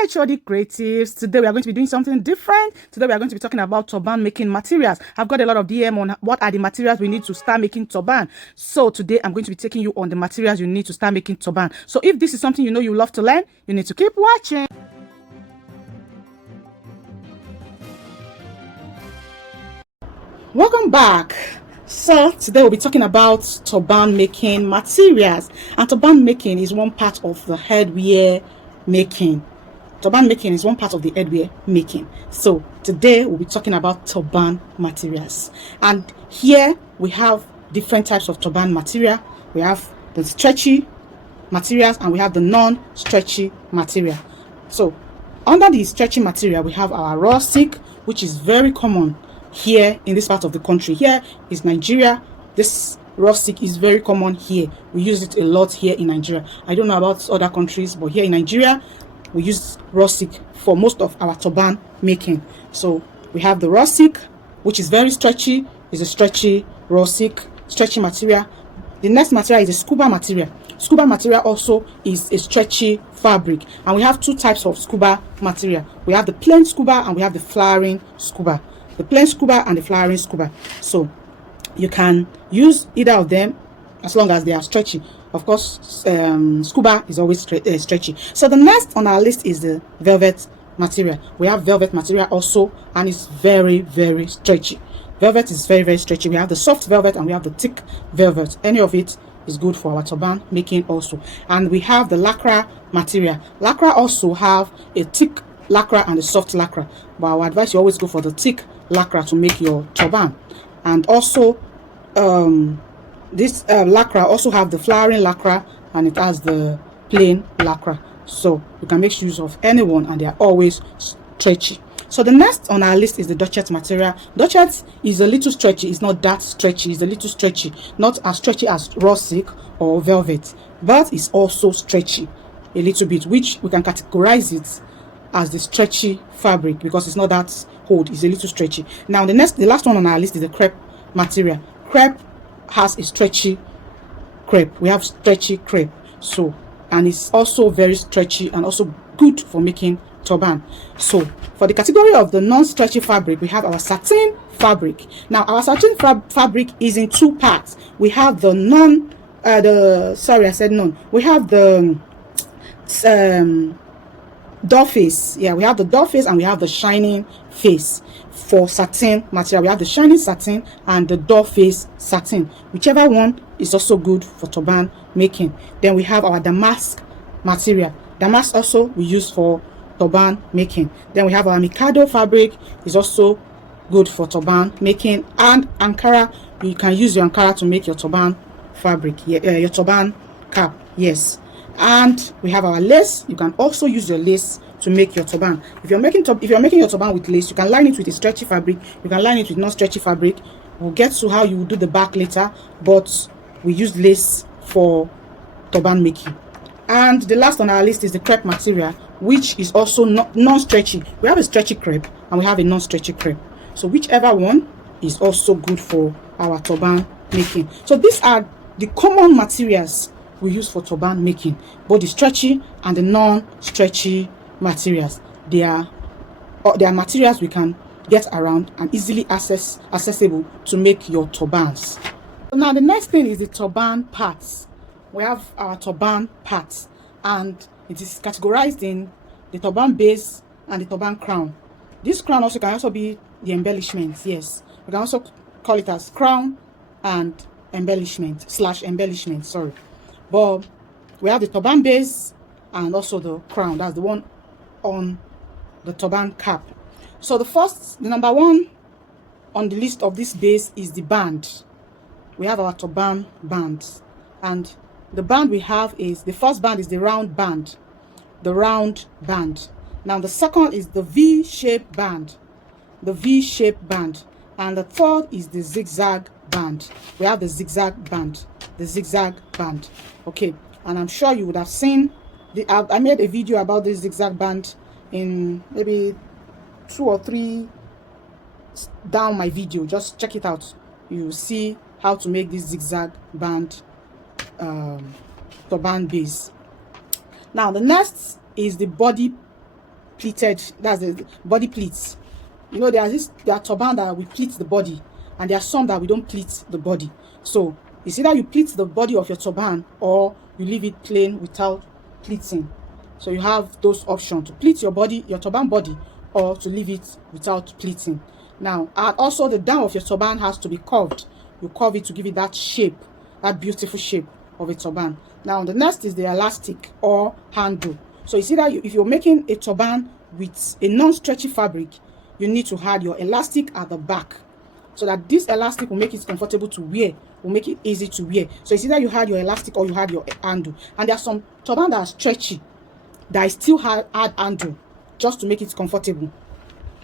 Hi HOD creatives. Today we are going to be doing something different. Today we are going to be talking about turban making materials. I've got a lot of DM on what are the materials we need to start making turban. So today I'm going to be taking you on the materials you need to start making turban. So if this is something you know you love to learn, you need to keep watching. Welcome back. So today we'll be talking about turban making materials, and turban making is one part of the headwear making. Turban making is one part of the headwear making. So today we'll be talking about turban materials, and here we have different types of turban material. We have the stretchy materials and we have the non-stretchy material. So under the stretchy material we have our raw silk, which is very common here in this part of the country. Here is Nigeria. This raw silk is very common here. We use it a lot here in Nigeria. I don't know about other countries, but here in Nigeria we use raw silk for most of our turban making. So we have the raw silk, which is very stretchy. Is a stretchy raw silk, stretchy material. The next material is the scuba material. Scuba material also is a stretchy fabric, and we have two types of scuba material. We have the plain scuba and we have the flowering scuba. The plain scuba and the flowering scuba. So you can use either of them as long as they are stretchy. Of course, scuba is always stretchy. So the next on our list is the velvet material. We have velvet material also, and it's very, very stretchy. Velvet is very, very stretchy. We have the soft velvet and we have the thick velvet. Any of it is good for our turban making also. And we have the lycra material. Lycra also have a thick lycra and a soft lycra, but I would advise you always go for the thick lycra to make your turban. And also this lycra also have the flowering lycra, and it has the plain lycra, so you can make use of any one, and they are always stretchy. So the next on our list is the duchet material. Duchet is a little stretchy. It's not that stretchy. It's a little stretchy, not as stretchy as raw silk or velvet, but it's also stretchy a little bit, which we can categorize it as the stretchy fabric because it's not that hold. It's a little stretchy. Now the last one on our list is the crepe material. Crepe has a stretchy crepe. We have stretchy crepe, so, and it's also very stretchy and also good for making turban. So for the category of the non-stretchy fabric, we have our satin fabric. Now our satin fabric is in two parts. We have the we have the doll face. Yeah, we have the doll face and we have the shining face. For satin material, we have the shining satin and the doll face satin. Whichever one is also good for turban making. Then we have our damask material. Damask also we use for turban making. Then we have our mikado fabric, is also good for turban making. And Ankara, you can use your Ankara to make your turban fabric, your turban cap. Yes. And we have our lace. You can also use your lace to make your turban. If you're making your turban with lace, you can line it with a stretchy fabric. You can line it with non-stretchy fabric. We'll get to how you do the back later, but we use lace for turban making. And the last on our list is the crepe material, which is also non-stretchy. We have a stretchy crepe and we have a non-stretchy crepe. So whichever one is also good for our turban making. So these are the common materials we use for turban making, both the stretchy and the non-stretchy materials. They are materials we can get around and easily accessible to make your turbans. So now the next thing is the turban parts. We have our turban parts, and it is categorized in the turban base and the turban crown. This crown also can also be the embellishments. Yes, we can also call it as crown and embellishment / embellishment, sorry. But we have the turban base and also the crown. That's the one on the turban cap. So the number one on the list of this base is the band. We have our turban bands, and the band we have is, the first band is the round band. The round band. Now the second is the V-shaped band. The V-shaped band. And the third is the zigzag band. We have the zigzag band. The zigzag band. Okay. And I'm sure you would have seen I made a video about this zigzag band in maybe 2 or 3 down my video. Just check it out. You see how to make this zigzag band turban base. Now the next is the body pleated, that's the body pleats. You know, there are turban that we pleat the body, and there are some that we don't pleat the body. So it's either you pleat the body of your turban or you leave it plain without pleating. So you have those options to pleat your body, your turban body, or to leave it without pleating. Now, and also the down of your turban has to be curved. You curve it to give it that shape, that beautiful shape of a turban. Now, the next is the elastic or handle. So you see that if you're making a turban with a non-stretchy fabric, you need to add your elastic at the back, so that this elastic will make it comfortable to wear, will make it easy to wear. So it's either you had your elastic or you had your handle. And there are some turban that are stretchy, that I still add handle just to make it comfortable.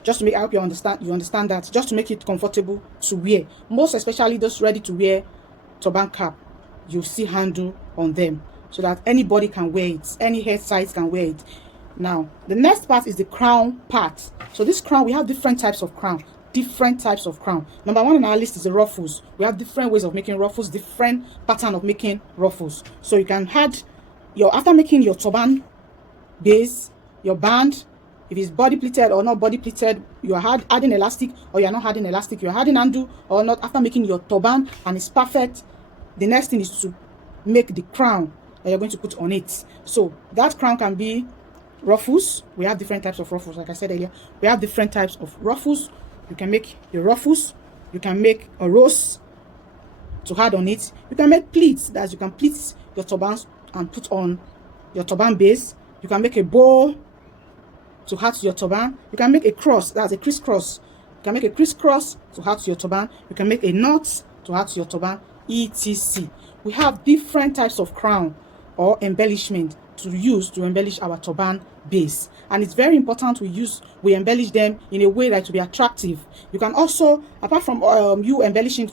Just to make, I hope you understand that, just to make it comfortable to wear. Most especially those ready to wear turban cap, you see handle on them, so that anybody can wear it, any head size can wear it. Now, the next part is the crown part. So this crown, we have different types of crown. Number one on our list is the ruffles. We have different ways of making ruffles, different pattern of making ruffles. So you can add after making your turban base, your band, if it's body pleated or not body pleated, you are adding elastic or you are not adding elastic, you are adding handle or not. After making your turban and it's perfect, the next thing is to make the crown that you're going to put on it. So that crown can be ruffles. We have different types of ruffles. Like I said earlier, we have different types of ruffles. You can make your ruffles. You can make a rose to add on it. You can make pleats, that you can pleat your turbans and put on your turban base. You can make a bow to add to your turban. You can make a cross, that's a crisscross. You can make a crisscross to add to your turban. You can make a knot to add to your turban, etc. We have different types of crown or embellishment to use to embellish our turban base, and it's very important we embellish them in a way that will be attractive. You can also, apart from you embellishing,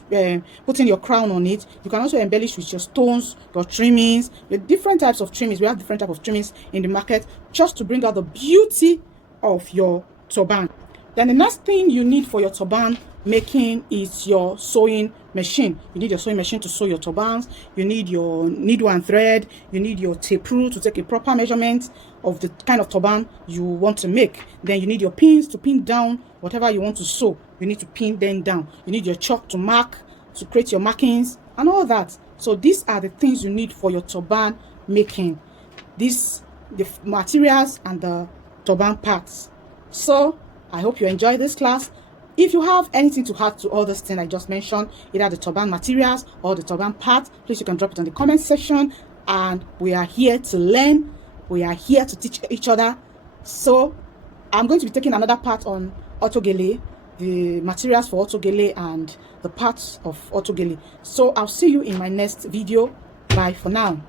putting your crown on it, you can also embellish with your stones, your trimmings, the different types of trimmings. We have different types of trimmings in the market just to bring out the beauty of your turban. Then the next thing you need for your turban making is your sewing machine. You need your sewing machine to sew your turbans. You need your needle and thread. You need your tape rule to take a proper measurement of the kind of turban you want to make. Then you need your pins to pin down whatever you want to sew. You need to pin them down. You need your chalk to mark, to create your markings and all that. So these are the things you need for your turban making. The materials and the turban parts. So I hope you enjoy this class. If you have anything to add to all these things I just mentioned, either the turban materials or the turban part, please you can drop it on the comment section. And we are here to learn. We are here to teach each other. So I'm going to be taking another part on autogele, the materials for autogele and the parts of autogele. So I'll see you in my next video. Bye for now.